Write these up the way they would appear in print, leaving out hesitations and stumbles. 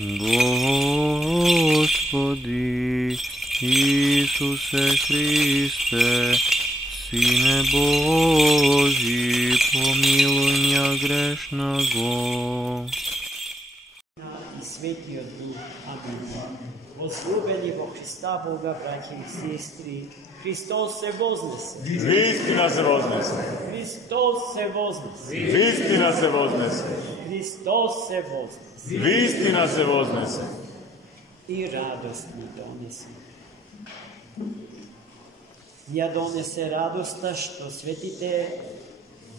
Господи Исусе Христе, Сине Божий, помилуй меня грешного. И Светиот Дух. Амин. Возлюбени во Христа Бога, братья и сестры, Христос се вознесе. Вистина се вознесе. Христос се вознесе. Вистина се вознесе. Христос се вознесе. Вистина се вознесе. И радост ни донесе. Ја донесе радоста што светите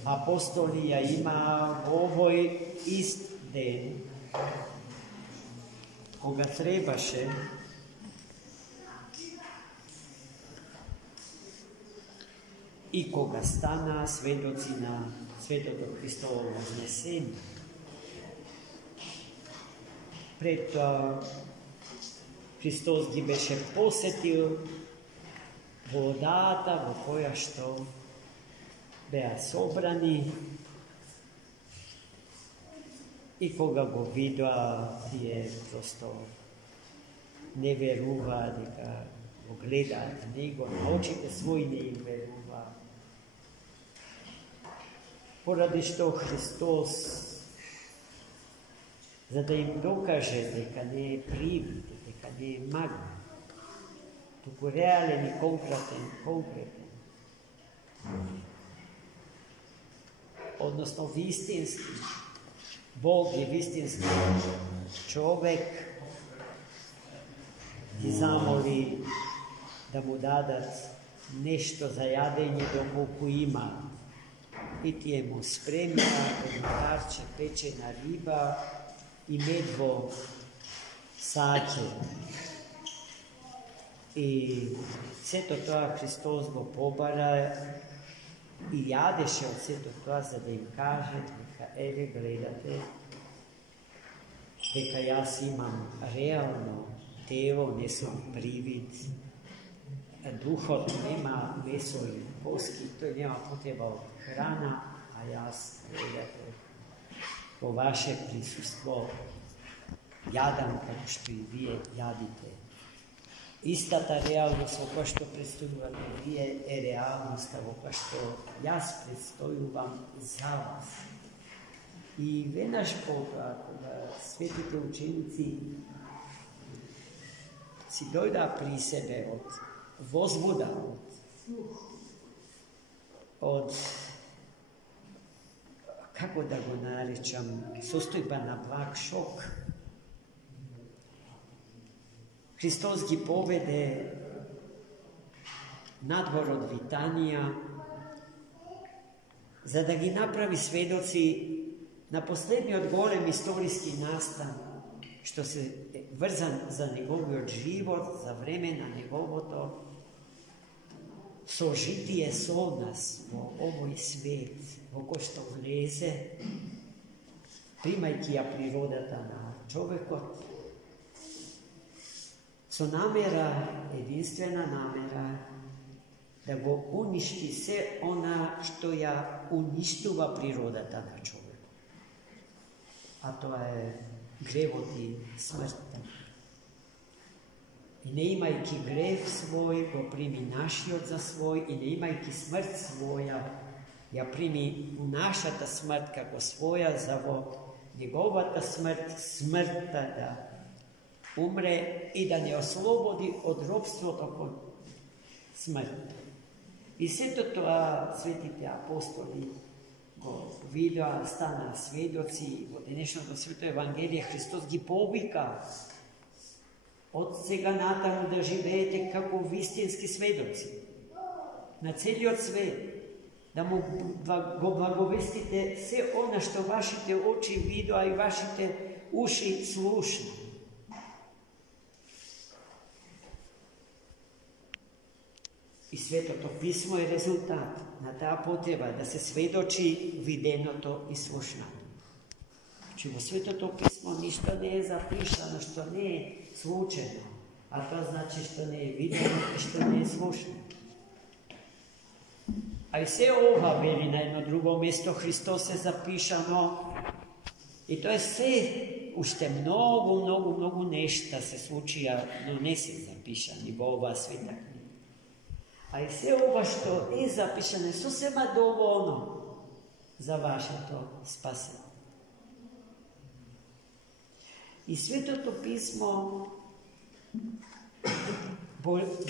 апостоли ја има во овој ист ден, кога требаше и кога стана светоци на Светото Христово вознесение. Пред тоа Христос ги беше посетил во одата во која што беа собрани и кога го видоа, тие просто не веруваа дека го гледаат него, на очите своји не им веруваа. Поради што Христос, за да им докаже дека не е привид, дека не е магна, туку реален и конкретен, односно вистински Бог е вистински човек, ги замоли да му дадат нешто за јадење доколку има. И тие му спремија едно парче печена риба и медво саќе. И сето тоа Христос го побара и јадеше од сето тоа за да им каже дека еве гледате дека јас имам реално тело, не сум привид, духот нема месо и коски, тој нема потреба од храна, а јас гледате во ваше присуство јадам како што и вие јадите. Истата реалност во која што представувате вие е реалноста во која што јас предстојувам за вас. И веднаш потоа, кога светите ученици си дојдаа при себе од возбуда, од како да го наречам, состојба на благ шок, Христос ги поведе надвор од Витанија, за да ги направи сведоци на последниот голем историски настан, што се врзан за неговиот живот, за време на неговото сожитие со нас во овој свет, во кој што влезе, примајќи ја природата на човекот, со намера, единствена намера, да го уништи се она што ја уништува природата на човекот. А тоа е гревот и смртта. И не имајќи грев свој, го прими нашиот за свој, и не имајќи смрт своја, ја прими нашата смрт како своја, за во неговата смрт, смртта да умре и да не ослободи од робството кон смрт. И сето тоа светите апостоли го видоа, стана сведоци, во денешното свето Евангелие Христос ги повика од сега натаму да живеете како вистински сведоци на целиот свет, да му го благовестите се она што вашите очи видоа и вашите уши слушна. И Светото Писмо е резултат на таа потреба да се сведочи виденото и слушнато. Значи во Светото Писмо ништо не е запишано што не е случено, а тоа значи што не е видено и што не е слушнато. А и се ова вели на едно друго место Христос е запишано и тоа е се ušte mnogo nešta se slučija, no ne se zapišani, bo ova sveta knjiga. A i sve ovo što je zapišane, su sema dovoljno za vaše to spasenje. I sveto to pismo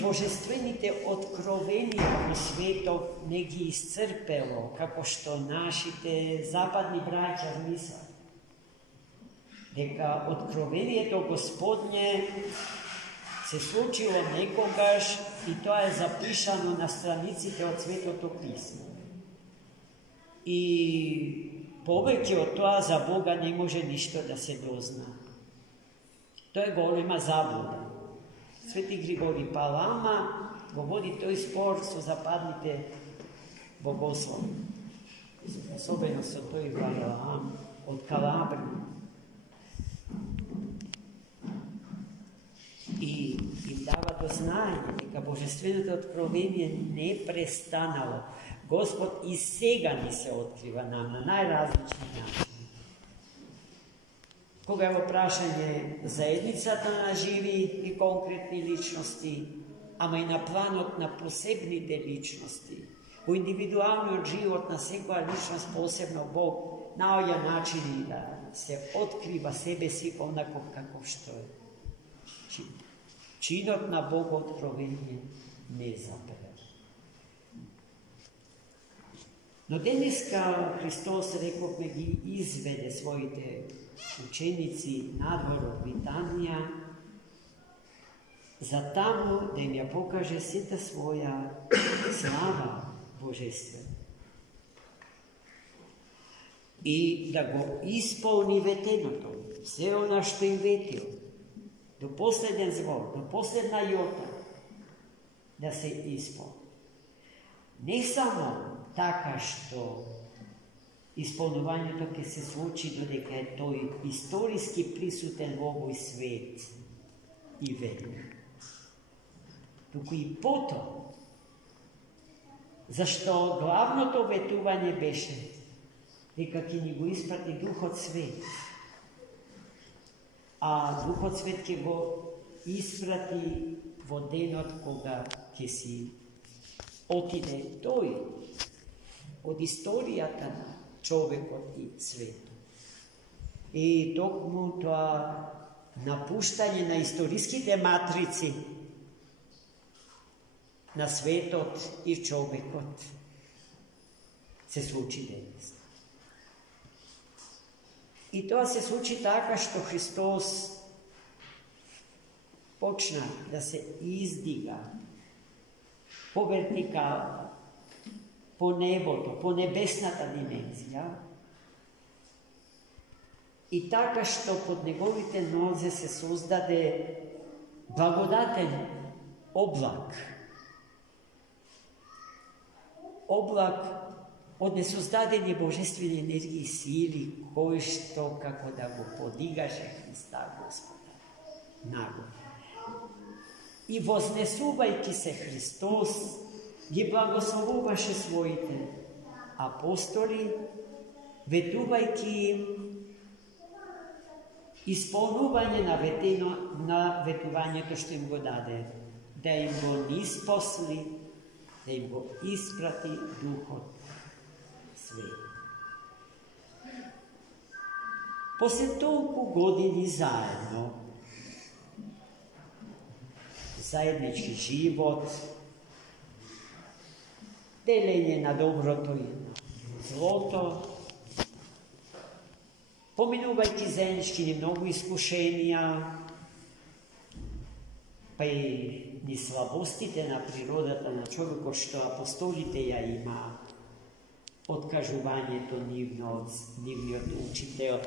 božestvenite otkrovenja u svetu negi iscrpelo, kako što našite zapadni braća misle. Deka otkrovenje to Gospodnje se slučilo nekogaž i to je zapišano na stranici te od Svetog pisma. I poveki od toga za Boga ne može ništa da se dozna. To je golema zabluda. Sveti Grigorij Palama govori toj spor su zapadnite bogoslovi. Особено sa toj Varlaam od Kalabrije. I im dava do znanja, neka božestveното otkrovenje ne prestanalo. Gospod i сега ni se otkriva nam na najrazličniji način. Koga je ovo prašanje zajednicата na živi i konkretni ličnosti, ама и на планот на посебните личности. У индивидуалниот живот на секоја личност посебно Бог наоѓа начини да се открива себе си онако како што е. Чинот на Бог откровение не запре. Но денеска Христос, рековме, ги изведе своите ученици надвор од Витанија, за таму да им ја покаже сета своја слава божествена. И да го исполни ветеното, се она што им ветил, до последен звон, до последна јота, да се исполни. Не само така што исполнувањето ќе се случи додека е тој историски присутен во овој свет и веќе. Туку и потоа, зашто главното ветување беше дека ќе ни го испрати Духот Свет, а Духот Свет ќе го испрати во денот кога ќе си отиде тој од историјата на човекот и светот. И токму тоа напуштање на историските матрици на светот и човекот се случи денес. И тоа се случи така што Христос почна да се издига по вертикалата, по небото, по небесната димензија, и така што под неговите нозе се создаде благодатен облак. Облак од несоздадени божествени енергии и сили, кој што како да го подигаше Христа Господа нагоре. И вознесувајќи се Христос, ги благословуваше своите апостоли, ветувајќи им исполнување на ветувањето што им го даде, да им го ниспосли, да им го испрати Духот Свет. После толку години заедно, заеднички живот, делење на доброто и на злото, поминувајќи заеднички многу искушенија, па и ни слабостите на природата на човекот што апостолите ја има, откажувањето нивно од нивниот учител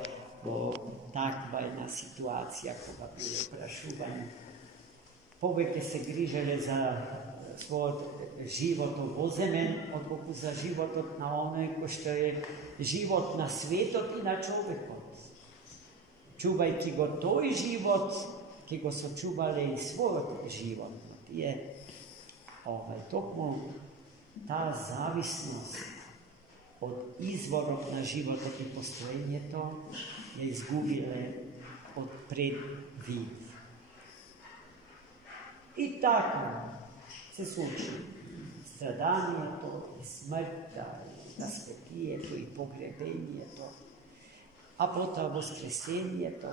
во таква една ситуација кога биле прашување. Повеќе се грижеле за својот живот овоземен, отколку за животот на оној кој што е живот на светот и на човекот. Чувајќи го тој живот, ќе го сочувале и својот живот. Тие, токму таа зависност од изворот на животот и постоењето ја изгубиле pred vid. I tako se sluči stradanijето, и смртта, и разпетието, и погребението, а потоа воскресението.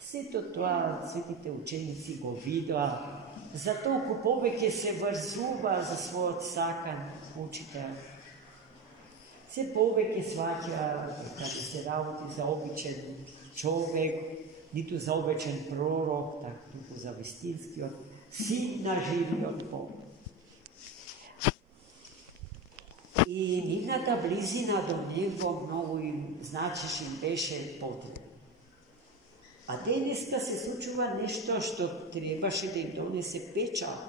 Сето тоа светите ученици го видоа, за толку повеќе се врзува за својот сакан учител. Се повеќе сваќа дека не се работи за обичен човек, ниту за обичен пророк, туку за вистинскиот син на живиот Бог. И нивната близина до него многу им значеше, им беше потребна. А денеска се случува нешто што требаше да им донесе печал,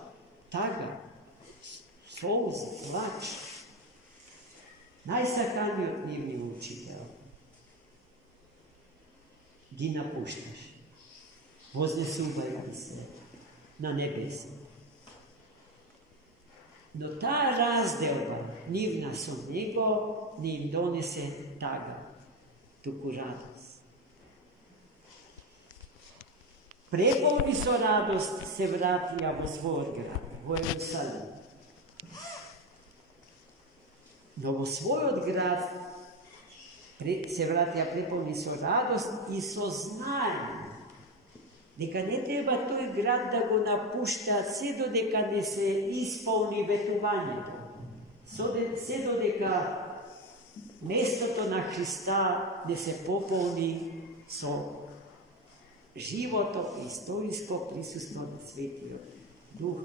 тага, солзи, плач. Најсаканиот нивни учител ги напушташе. Вознесувајќи се на небеса. Но таа разделба нивна со него не им донесе тага, туку радост. Преполни со радост се вратија во својот град, во Ерусалим. Но во својот град се вратија преполни со радост и со знаење дека не треба тој град да го напуштаат се додека не се исполни ветувањето. Се додека местото на Христа не се пополни со живото и историско присуство на Светиот Дух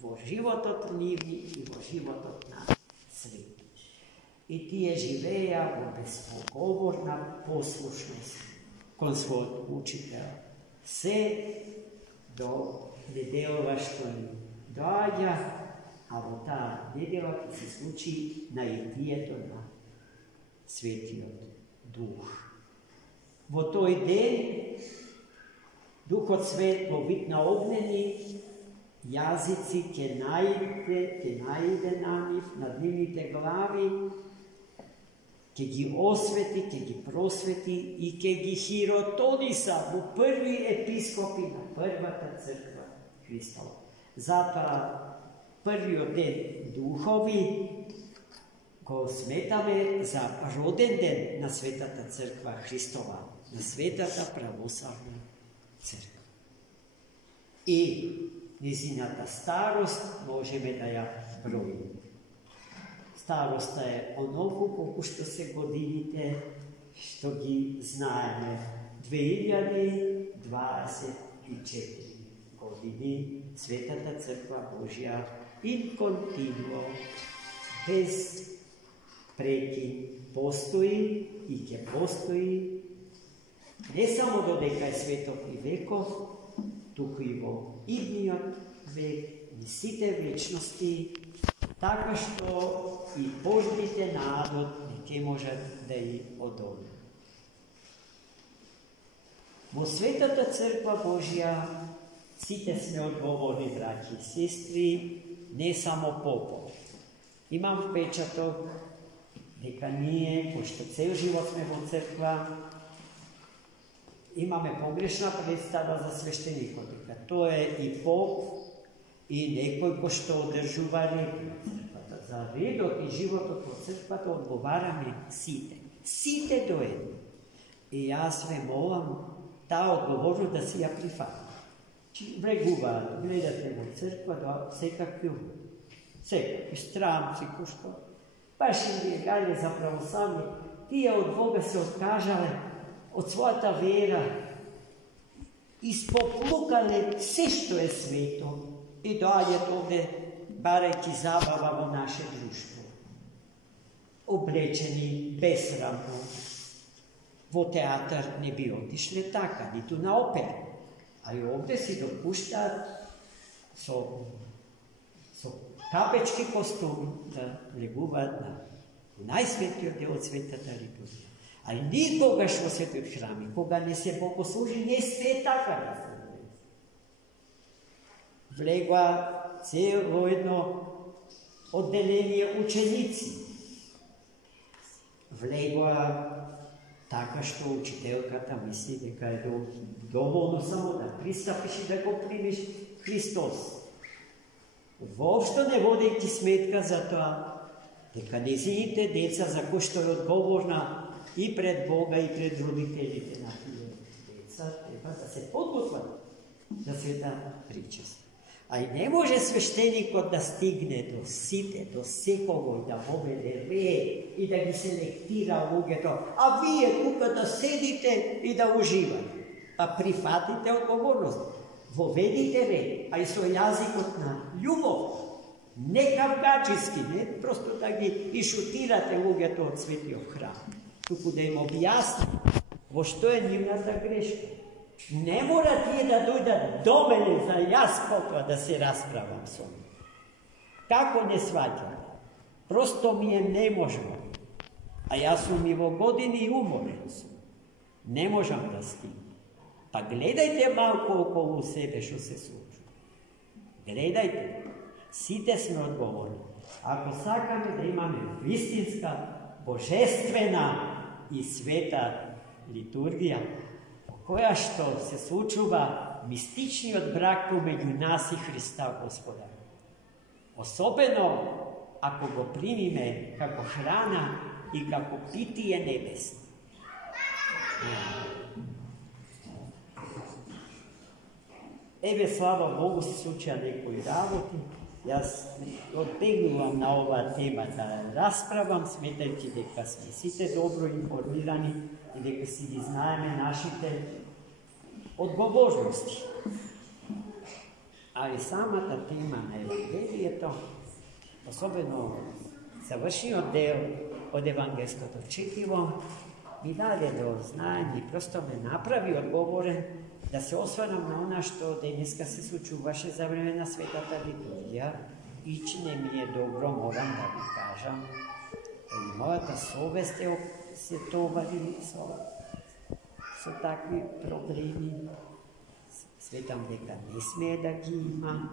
во животот нивни и во животот на свет. И тие живеја во безпоговорна послушност кон својот учител. Се до неделова што им доаѓа, а во таа недела ќе се случи наитието на Светиот Дух. Во тој ден Духот Свет во вид на огнени јазици ќе најде на нив, над нивните глави, ќе ги освети, ќе ги просвети и ќе ги хиротониса во први епископи на првата црква Христова. Затоа првиот ден духови го сметаме за роден ден на Светата црква Христова, на Светата православна црква. И незината старост можеме да ја броиме. Староста е оноку колку што се годините што ги знаеме. 2024 години Светата црква Божја in continuo, без прекин постои и ќе постои не само додека е светот и веков, туку и во идниот век и сите вечности, така што и Божбите народ не ќе можат да ја одоле. Во Светата црква Божја сите сме одговорни, браќи и сестри, не само попов. Имам впечаток дека ние, пошто цел живот сме во црква, имаме погрешна представа за свештеникот, дека тој е и поп, и некој кој што одржува ред на црквата. За редот и животот во црквата одговараме сите. Сите до едно. И јас ве молам таа одговорност да си ја прифатите. Влегуваат, гледате во црква, да секакви странци, кои што баш им ги гаѓа за православни, тие од Бога се откажале од својата вера, испоплукале се што е свето и доаѓат овде барајќи забава во наше друштво. Облечени безсрамно, во театар не би отишле така, ниту на опера. А и овде си допуштаат со капечки костуми да легуваат на најсветиот дел од светата литургија. А никогаш во светиот храм, кога не се богослужи, не сме така да се влезе. Влегува цело едно одделение ученици. Влегува Така што учителката мисли дека е доволно само да пристапиш и да го примиш Христос. Воопшто не водејќи сметка за тоа, дека незините деца, за кои што е одговорна и пред Бога и пред родителите на тие деца, треба да се подготват за света причест. А и не може свештеникот да стигне до сите, до секого и да воведе ред и да ги селектира луѓето, а вие тука да седите и да уживате. Па прифатите одговорност, воведите ред, а и со јазикот на љубов, не кавгаджиски, не просто да ги ишутирате луѓето од светиот храм, туку да им објасни во што е нивната грешка. Не мора тие да дојдат до мене за јас потоа да се расправам со нив. Како не сваќам? Просто ми е неможно. А јас сум и во години и уморен сум. Не можам да стигнам. Па гледајте малку околу себе што се случува. Гледајте. Сите сме одговорни. Ако сакаме да имаме вистинска, божествена и света литургија, која што се случува мистичниот брак помеѓу нас и Христа Господа. Особено ако го примиме како храна и како питие небесно. Еве, слава Богу, се случија некои работи. Јас одбегнувам на оваа тема да расправам, сметајќи дека сме сите добро информирани и дека си ги знаеме нашите одговорности. А и самата тема на Евангелието, особено завршниот дел од евангелското четиво, ми даде до знаење и просто ме направи одговорен да се осварам на она што денеска се случуваше за време на светата литургија и че не ми е добро, морам да ви кажам. И мојата совест се товари со такви проблеми. Светам дека не смее да ги има.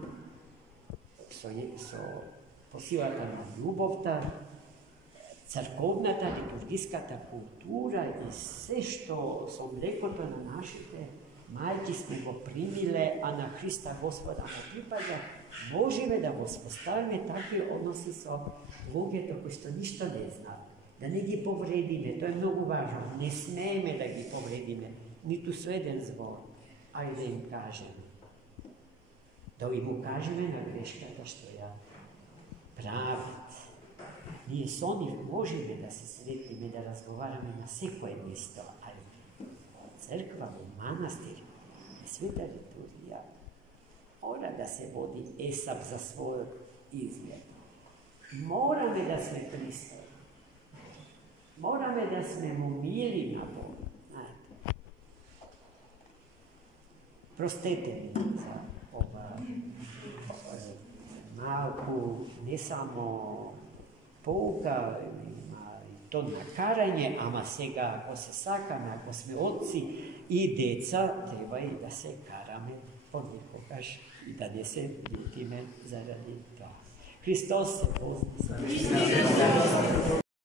По силата на љубовта, црковната, литургиската култура и се што со млекото на нашите мајки сме го примиле, а на Христа Господа го припаѓа, можеме да го споставиме такви односи со луѓето кои што ништо не знаат. Да не ги повредиме, тоа е многу важно. Не смееме да ги повредиме, ниту со еден збор. Ајде да им кажеме. Да им укажеме на грешката што ја прават. Ние со нив можеме да се сретиме, да разговараме на секое место, али црква, во манастир, света литургија, мора да се води есап за својот изглед. Мораме да сме пристойни. Мораме да сме му мили на Бог. Простете ми за ова малку, не само pouka, и то накарање, ама сега, ако се сакаме, ако сме отци и деца, треба и да се караме понекогаш и да не се ljutиме заради тоа. Христос се вознесе.